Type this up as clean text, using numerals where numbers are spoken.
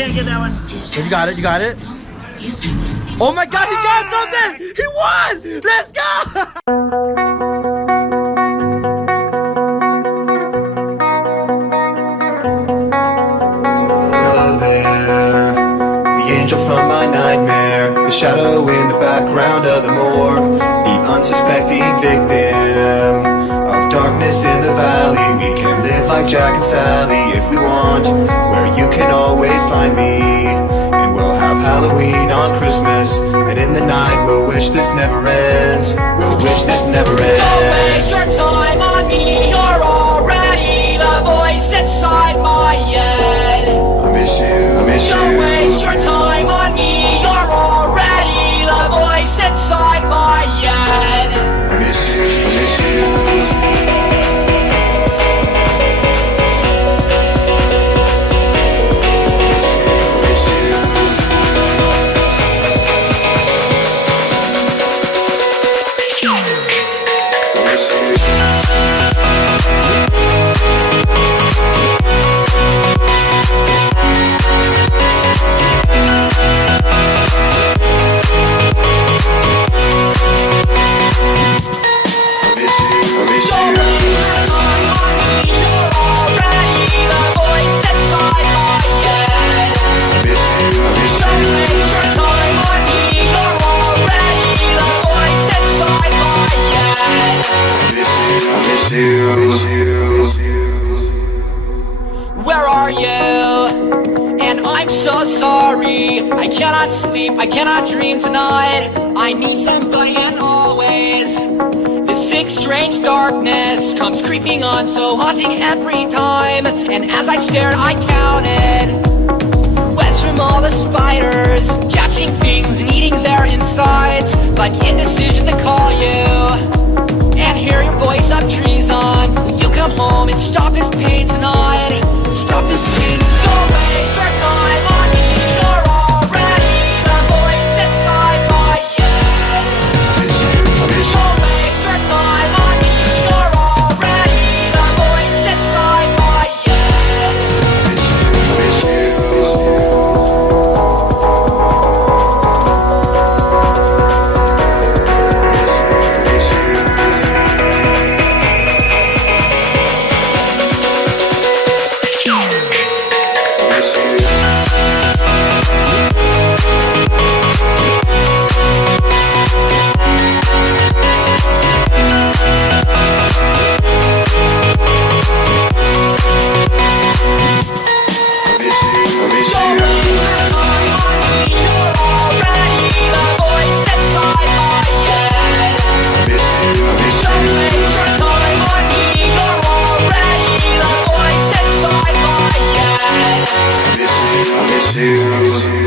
can't get that one. You got it, you got it. Oh my god, he got something! He won! Let's go! Hello there, the angel from my nightmare, the shadow in the background of the morgue, the unsuspecting victim of darkness in the valley. We can live like Jack and Sally if we want, where you can always find me. And we'll have Halloween on Christmas, and in the night we'll wish this never ends. We'll wish this never ends. Don't waste your time on me, you're already the voice inside my head. I miss you, I miss you. Don't waste your time on me, you're already the voice inside my head. I miss you, I miss you. Where are you? And I'm so sorry. I cannot sleep, I cannot dream tonight. I need somebody and always. This sick, strange darkness comes creeping on, so haunting every time. And as I stared, I counted webs from all the spiders, catching things and eating their insides, like indecision to call you and hear your voice up treason. Will you come home and stop this pain tonight? Stop this pain. Don't waste your time on me, you're already the voice inside my head. Don't waste your time on me, you're already the voice inside my head. I miss you.